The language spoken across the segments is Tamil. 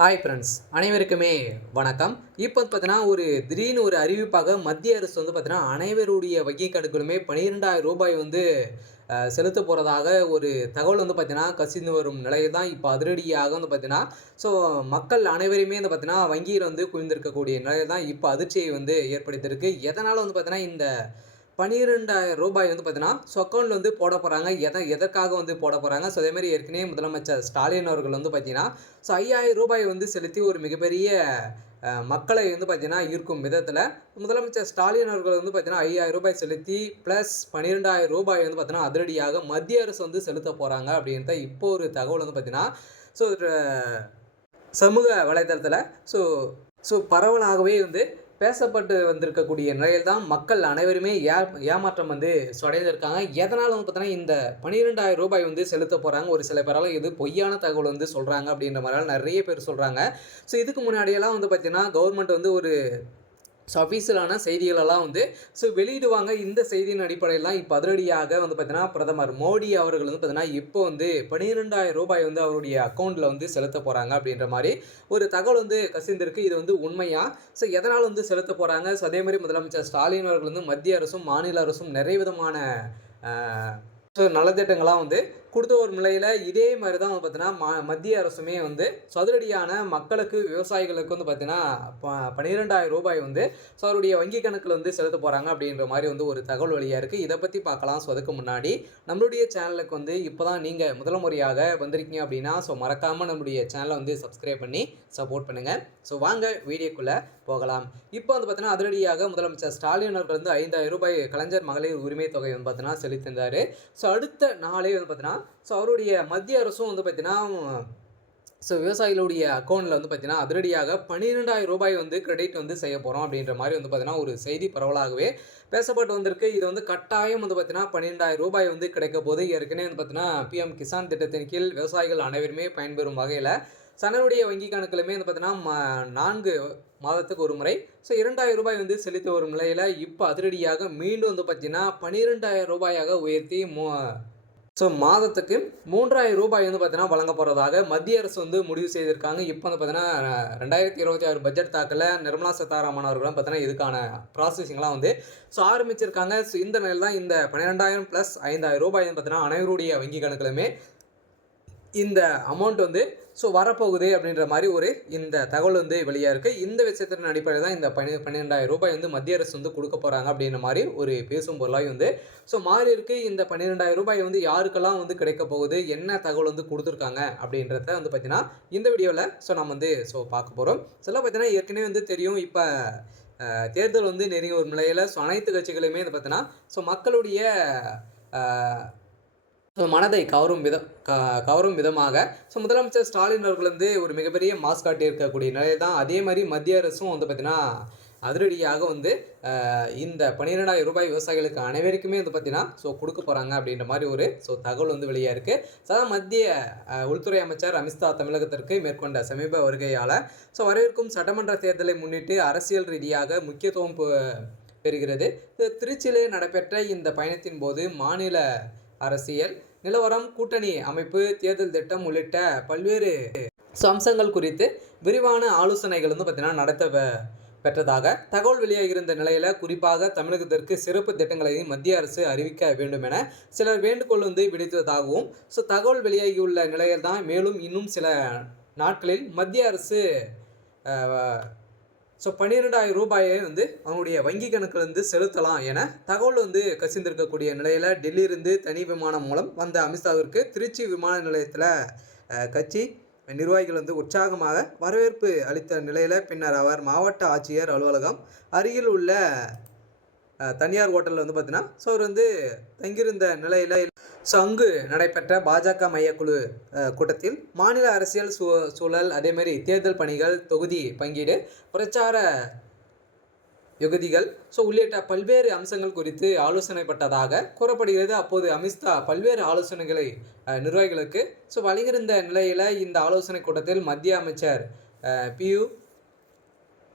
ஹாய் ஃப்ரெண்ட்ஸ், அனைவருக்குமே வணக்கம். இப்போ பார்த்தீங்கன்னா திடீர்னு ஒரு அறிவிப்பாக மத்திய அரசு பார்த்தீங்கன்னா அனைவருடைய வங்கி கணக்குகளுமே ரூ. 12,000 செலுத்த போகிறதாக ஒரு தகவல் பார்த்தீங்கன்னா கசிந்து வரும் நிலையில் தான் இப்போ அதிரடியாக பார்த்தீங்கன்னா ஸோ மக்கள் அனைவருமே பார்த்தீங்கன்னா வங்கியில் குவிந்திருக்கக்கூடிய நிலையில் தான் இப்போ அதிர்ச்சியை ஏற்படுத்தியிருக்கு. எதனால் பார்த்தீங்கன்னா இந்த ரூ. 12,000 பார்த்தீங்கன்னா அக்கௌண்ட்ல போட போகிறாங்க. எதற்காக போட போகிறாங்க. ஸோ அதேமாதிரி ஏற்கனவே முதலமைச்சர் ஸ்டாலின் அவர்கள் பார்த்தீங்கன்னா ஸோ ரூ. 5,000 செலுத்தி ஒரு மிகப்பெரிய மக்களை பார்த்தீங்கன்னா ஈர்க்கும் விதத்தில் முதலமைச்சர் ஸ்டாலின் அவர்கள் பார்த்தீங்கன்னா ரூ. 5,000 செலுத்தி ப்ளஸ் ரூ. 12,000 பார்த்தீங்கன்னா அதிரடியாக மத்திய அரசு செலுத்த போகிறாங்க அப்படின்றத இப்போ ஒரு தகவல் பார்த்தீங்கன்னா ஸோ சமூக வலைதளத்தில் ஸோ ஸோ பரவலாகவே பேசப்பட்டு வந்திருக்கக்கூடிய நிலையில் தான் மக்கள் அனைவருமே ஏமாற்றம் அடைந்திருக்காங்க. எதனால் பார்த்தீங்கன்னா இந்த ரூ. 12,000 செலுத்த போகிறாங்க. ஒரு சில பேரால் இது பொய்யான தகவல் சொல்கிறாங்க அப்படின்ற மாதிரிலாம் நிறைய பேர் சொல்கிறாங்க. ஸோ இதுக்கு முன்னாடியெல்லாம் பார்த்தீங்கன்னா கவர்மெண்ட் ஒரு அஃபீஷியலான செய்திகளெல்லாம் ஸோ வெளியிடுவாங்க. இந்த செய்தியின் அடிப்படையில் தான் இப்போ அதிரடியாக பார்த்தீங்கன்னா பிரதமர் மோடி அவர்கள் பார்த்தீங்கன்னா இப்போ ரூ. 12,000 அவருடைய அக்கௌண்ட்டில் செலுத்த போகிறாங்க அப்படின்ற மாதிரி ஒரு தகவல் கசிந்திருக்கு. இது உண்மையா? ஸோ எதனால் செலுத்த போகிறாங்க? ஸோ அதேமாதிரி முதலமைச்சர் ஸ்டாலின் அவர்கள் மத்திய அரசும் மாநில அரசும் நிறைய விதமான ஸோ நலத்திட்டங்களாக கொடுத்த ஒரு நிலையில் இதே மாதிரி தான் பார்த்தீங்கன்னா மத்திய அரசுமே சதுரடியான மக்களுக்கு விவசாயிகளுக்கு பார்த்தீங்கன்னா ரூ. 12,000 ஸோ அவருடைய வங்கி கணக்கில் செலுத்த போகிறாங்க அப்படின்ற மாதிரி ஒரு தகவல் வழியாக இருக்குது. இதை பற்றி பார்க்கலாம். ஸோ அதுக்கு முன்னாடி நம்மளுடைய சேனலுக்கு இப்போ தான் நீங்கள் முதல் முறையாக வந்திருக்கீங்க அப்படின்னா ஸோ மறக்காமல் நம்மளுடைய சேனலை சப்ஸ்கிரைப் பண்ணி சப்போர்ட் பண்ணுங்கள். ஸோ வாங்க வீடியோக்குள்ளே போகலாம். இப்போ பார்த்தீங்கன்னா அதிரடியாக முதலமைச்சர் ஸ்டாலின் அவர்கள் ரூ. 5,000 கலைஞர் மகளிர் உரிமை தொகை பார்த்தீங்கன்னா செலுத்தியிருந்தார். ஸோ அடுத்த நாளே பார்த்தீங்கன்னா ஸோ அவருடைய மத்திய அரசும் பார்த்தீங்கன்னா ஸோ விவசாயிகளுடைய அக்கௌண்ட்டில் பார்த்தீங்கன்னா அதிரடியாக ரூ. 12,000 கிரெடிட் செய்ய போகிறோம் அப்படின்ற மாதிரி பார்த்தீங்கன்னா ஒரு செய்தி பரவலாகவே பேசப்பட்டு வந்திருக்கு. இது கட்டாயம் பார்த்தீங்கன்னா ரூ. 12,000 கிடைக்க போது. ஏற்கனவே பார்த்தீங்கன்னா PM கிசான் திட்டத்தின் கீழ் விவசாயிகள் அனைவருமே பயன்பெறும் வகையில் தன்னுடைய வங்கி கணக்கிலுமே பார்த்தீங்கன்னா 4 மாதத்துக்கு ஒரு முறை ஸோ ரூ. 2,000 செலுத்தி வரும் நிலையில் இப்போ அதிரடியாக மீண்டும் பார்த்தீங்கன்னா ரூ. 12,000 உயர்த்தி ஸோ மாதத்துக்கு ரூ. 3,000 பார்த்தீங்கன்னா வழங்க போகிறதாக மத்திய அரசு முடிவு செய்திருக்காங்க. இப்போ பார்த்தீங்கன்னா 2026 பட்ஜெட் தாக்கலில் நிர்மலா சீதாராமன் அவர்களும் பார்த்தீங்கன்னா இதுக்கான ப்ராசஸிங்லாம் ஸோ ஆரம்பிச்சிருக்காங்க. ஸோ இந்த நிலையில் தான் இந்த 12,000 ப்ளஸ் ரூ. 5,000 பார்த்தீங்கன்னா அனைவருடைய வங்கி கணக்கிலுமே இந்த அமௌண்ட் ஸோ வரப்போகுது அப்படின்ற மாதிரி இந்த தகவல் வெளியாக இருக்குது. இந்த விஷயத்தின் அடிப்படையில் தான் இந்த ரூ. 12,000 மத்திய அரசு கொடுக்க போகிறாங்க அப்படின்ற மாதிரி பேசும் பொருளாக ஸோ மாறி இருக்குது. இந்த ரூ. 12,000 யாருக்கெல்லாம் கிடைக்க போகுது, என்ன தகவல் கொடுத்துருக்காங்க அப்படின்றத பார்த்தீங்கன்னா இந்த வீடியோவில் ஸோ நம்ம ஸோ பார்க்க போகிறோம். சில பார்த்தீங்கன்னா ஏற்கனவே தெரியும். இப்போ தேர்தல் நெருங்கி ஒரு நிலையில் ஸோ அனைத்து கட்சிகளுமே பார்த்தீங்கன்னா ஸோ மக்களுடைய மனதை கவரும் விதமாக ஸோ முதலமைச்சர் ஸ்டாலின் அவர்கள் ஒரு மிகப்பெரிய மாஸ் காட்டி இருக்கக்கூடிய நிலையில் தான் அதே மாதிரி மத்திய அரசும் பார்த்தீங்கன்னா அதிரடியாக இந்த ரூ. 12,000 விவசாயிகளுக்கு அனைவருக்குமே பார்த்தீங்கன்னா ஸோ கொடுக்க போகிறாங்க அப்படின்ற மாதிரி ஸோ தகவல் வெளியாக இருக்குது. ஸோ மத்திய உள்துறை அமைச்சர் அமித்ஷா தமிழகத்திற்கு மேற்கொண்ட சமீப வருகையால் ஸோ வரவிருக்கும் சட்டமன்ற தேர்தலை முன்னிட்டு அரசியல் ரீதியாக முக்கியத்துவம் பெறுகிறது. திருச்சியிலே நடைபெற்ற இந்த பயணத்தின் போது மாநில அரசியல் நிலவரம், கூட்டணி அமைப்பு, தேர்தல் திட்டம் உள்ளிட்ட பல்வேறு அம்சங்கள் குறித்து விரிவான ஆலோசனைகள் பார்த்தீங்கன்னா நடத்த பெற்றதாக தகவல் வெளியாகியிருந்த நிலையில் குறிப்பாக தமிழகத்திற்கு சிறப்பு திட்டங்களை மத்திய அரசு அறிவிக்க வேண்டும் என சிலர் வேண்டுகோள் விடுத்ததாகவும் ஸோ தகவல் வெளியாகியுள்ள நிலையில் தான் மேலும் இன்னும் சில நாட்களில் மத்திய அரசு ஸோ ரூ. 12,000 அவனுடைய வங்கி கணக்கிலிருந்து செலுத்தலாம் என தகவல் கசிந்திருக்கக்கூடிய நிலையில் டெல்லியிலிருந்து தனி விமானம் மூலம் வந்த அமித்ஷாவிற்கு திருச்சி விமான நிலையத்தில் கட்சி நிர்வாகிகள் உற்சாகமாக வரவேற்பு அளித்த நிலையில் பின்னர் அவர் மாவட்ட ஆட்சியர் அலுவலகம் அருகில் உள்ள தனியார் ஹோட்டலில் பார்த்தீங்கன்னா ஸோ அவர் தங்கியிருந்த நிலையில் ஸோ அங்கு நடைபெற்ற பாஜக மையக்குழு கூட்டத்தில் மாநில அரசியல் சூழல், அதேமாதிரி தேர்தல் பணிகள், தொகுதி பங்கீடு, பிரச்சார யுகதிகள் ஸோ உள்ளிட்ட பல்வேறு அம்சங்கள் குறித்து ஆலோசனைப்பட்டதாக கூறப்படுகிறது. அப்போது அமித்ஷா பல்வேறு ஆலோசனைகளை நிர்வாகிகளுக்கு ஸோ வழங்கியிருந்த நிலையில் இந்த ஆலோசனை கூட்டத்தில் மத்திய அமைச்சர் பியூ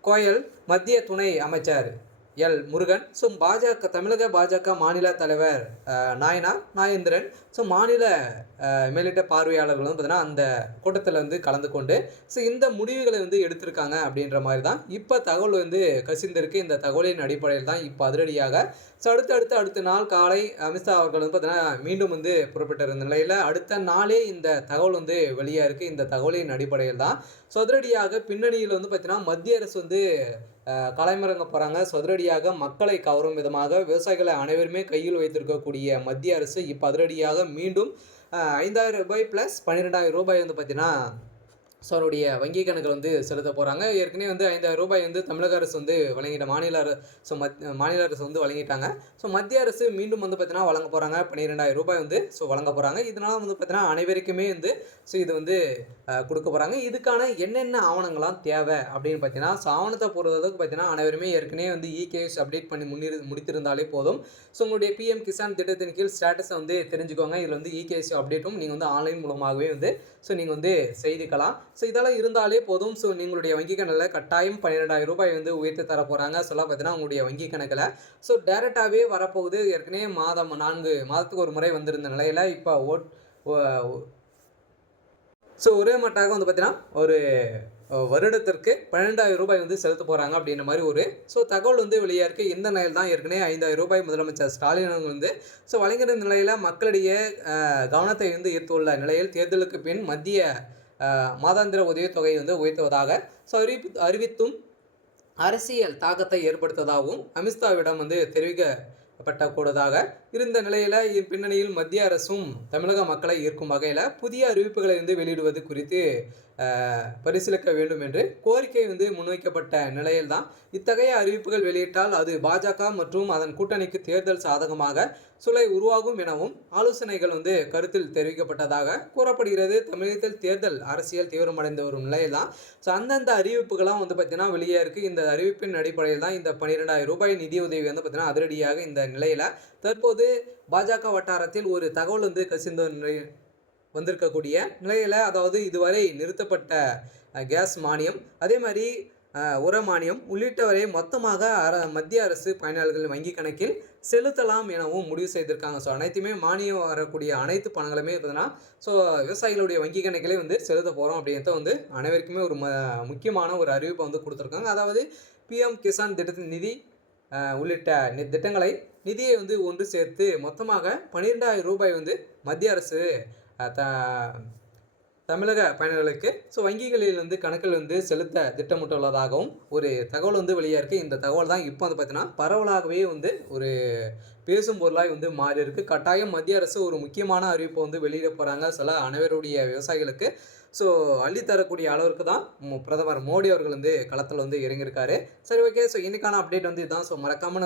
கோயல், மத்திய துணை அமைச்சர் முருகன். ஸோ தமிழக பாஜக மாநில தலைவர் நாயேந்திரன். ஸோ மாநில மேலிட்ட பார்வையாளர்கள் வந்து பார்த்தீங்கன்னா அந்த கூட்டத்தில் வந்து கலந்து கொண்டு ஸோ இந்த முடிவுகளை வந்து எடுத்திருக்காங்க அப்படின்ற மாதிரி தான் இப்போ தகவல் வந்து கசிந்திருக்கு. இந்த தகவலின் அடிப்படையில் தான் இப்போ அதிரடியாக ஸோ அடுத்த நாள் காலை அமித்ஷா அவர்கள் வந்து பார்த்தீங்கன்னா மீண்டும் வந்து புறப்பட்டிருந்த நிலையில் அடுத்த நாளே இந்த தகவல் வந்து வெளியாக இருக்குது. இந்த தகவலின் அடிப்படையில் தான் ஸோ அதிரடியாக பின்னணியில் வந்து பார்த்தீங்கன்னா மத்திய அரசு வந்து களமிறங்க போகிறாங்க. ஸோ அதிரடியாக மக்களை கவரும் விதமாக விவசாயிகளை அனைவருமே கையில் வைத்திருக்கக்கூடிய மத்திய அரசு இப்போ அதிரடியாக மீண்டும் ரூ. 5,000 ப்ளஸ் ரூ. 12,000 வந்து பார்த்தீங்கன்னா ஸோ அவருடைய வங்கி கணக்கில் வந்து செலுத்த போகிறாங்க. ஏற்கனவே வந்து ரூ. 5,000 வந்து தமிழக அரசு வந்து வழங்கிட்ட மாநில அரசு வந்து வழங்கிட்டாங்க. ஸோ மத்திய அரசு மீண்டும் வந்து பார்த்தீங்கன்னா வழங்க போகிறாங்க. ரூ. 12,000 வந்து ஸோ வழங்க போகிறாங்க. இதனால் வந்து பார்த்தீங்கன்னா அனைவருக்குமே வந்து ஸோ இது வந்து கொடுக்க போகிறாங்க. இதுக்கான என்னென்ன ஆவணங்கள்லாம் தேவை அப்படின்னு பார்த்தீங்கன்னா ஸோ ஆவணத்தை பொறுத்தளவுக்கு பார்த்தீங்கன்னா அனைவருமே ஏற்கனவே வந்து இகேஎஸ் அப்டேட் பண்ணி முடித்திருந்தாலே போதும். ஸோ உங்களுடைய பிஎம் கிசான் திட்டத்தின் கீழ் ஸ்டேட்டஸை வந்து தெரிஞ்சுக்கோங்க. இதில் வந்து இகேஎஸ் அப்டேட்டும் நீங்கள் வந்து ஆன்லைன் மூலமாகவே வந்து ஸோ நீங்கள் வந்து செய்திக்கலாம். ஸோ இதெல்லாம் இருந்தாலே போதும். ஸோ உங்களுடைய வங்கி கணக்கில் கட்டாயம் ரூ. 12,000 வந்து உயர்த்தி தர போகிறாங்க. சொல்ல பார்த்தீங்கன்னா உங்களுடைய வங்கி கணக்கில் ஸோ டேரெக்டாகவே வரப்போகுது. ஏற்கனவே 4 மாதத்துக்கு ஒரு முறை வந்திருந்த நிலையில் இப்போ ஸோ ஒரே மட்டாக வந்து பார்த்தீங்கன்னா ஒரு வருடத்திற்கு ரூ. 12,000 வந்து செலுத்த போகிறாங்க அப்படின்ற மாதிரி ஒரு ஸோ தகவல் வந்து வெளியாக இருக்குது. இந்த நிலையில் தான் ஏற்கனவே ரூ. 5,000 முதலமைச்சர் ஸ்டாலின் அவங்க வந்து ஸோ வழங்கின நிலையில் மக்களிடையே கவனத்தை வந்து ஈர்த்துள்ள நிலையில் தேர்தலுக்கு பின் மத்திய மாதாந்திர உதவித்தொகை வந்து உயர்த்துவதாக ஸோ அறிவித்தும் அரசியல் தாக்கத்தை ஏற்படுத்துவதாகவும் அமித்ஷாவிடம் வந்து தெரிவிக்கப்படக்கூடதாக இருந்த நிலையில் பின்னணியில் மத்திய அரசும் தமிழக மக்களை ஈர்க்கும் வகையில் புதிய அறிவிப்புகளை வந்து வெளியிடுவது குறித்து பரிசீலிக்க வேண்டும் என்று கோரிக்கை வந்து முன்வைக்கப்பட்ட நிலையில்தான் இத்தகைய அறிவிப்புகள் வெளியிட்டால் அது பாஜக மற்றும் அதன் கூட்டணிக்கு தேர்தல் சாதகமாக சூழலை உருவாகும் எனவும் ஆலோசனைகள் வந்து கருத்தில் தெரிவிக்கப்பட்டதாக கூறப்படுகிறது. தமிழகத்தில் தேர்தல் அரசியல் தீவிரமடைந்து வரும் நிலையில் தான் ஸோ அந்தந்த அறிவிப்புகளாம் வந்து பார்த்தீங்கன்னா வெளியே இருக்குது. இந்த அறிவிப்பின் அடிப்படையில் தான் இந்த ரூ. 12,000 நிதியுதவி வந்து பார்த்தீங்கன்னா அதிரடியாக இந்த நிலையில் தற்போது பாஜக வட்டாரத்தில் ஒரு தகவல் வந்து கசிந்த வந்திருக்கக்கூடிய நிலையில், அதாவது இதுவரை நிறுத்தப்பட்ட கேஸ் மானியம், அதே மாதிரி உர மானியம் உள்ளிட்டவரை மொத்தமாக மத்திய அரசு பயனாளர்களின் வங்கி கணக்கில் செலுத்தலாம் எனவும் முடிவு செய்திருக்காங்க. ஸோ அனைத்துமே மானியம் வரக்கூடிய அனைத்து பணங்களுமே பார்த்தீங்கன்னா ஸோ விவசாயிகளுடைய வங்கி கணக்கிலே வந்து செலுத்த போகிறோம் அப்படின்றத வந்து அனைவருக்குமே ஒரு முக்கியமான ஒரு அறிவிப்பை வந்து கொடுத்துருக்காங்க. அதாவது பிஎம் கிசான் திட்டத்தின் நிதி உள்ளிட்ட திட்டங்களை நிதியை வந்து ஒன்று சேர்த்து மொத்தமாக ரூ. 12,000 வந்து மத்திய அரசு தமிழக பயனாளர்களுக்கு ஸோ வங்கிகளில் வந்து கணக்கில் வந்து செலுத்த திட்டமிட்டுள்ளதாகவும் ஒரு தகவல் வந்து வெளியாக இருக்குது. இந்த தகவல் தான் இப்போ வந்து பார்த்தீங்கன்னா பரவலாகவே வந்து ஒரு பேசும் பொருளாக வந்து மாறி இருக்குது. கட்டாயம் மத்திய அரசு ஒரு முக்கியமான அறிவிப்பை வந்து வெளியிட போகிறாங்க. சில அனைவருடைய விவசாயிகளுக்கு ஸோ அள்ளித்தரக்கூடிய அளவிற்கு தான் பிரதமர் மோடி அவர்கள் வந்து களத்தில் வந்து இறங்கியிருக்காரு. சரி, ஓகே. ஸோ இன்றைக்கான அப்டேட் வந்து இதுதான். ஸோ மறக்காமல்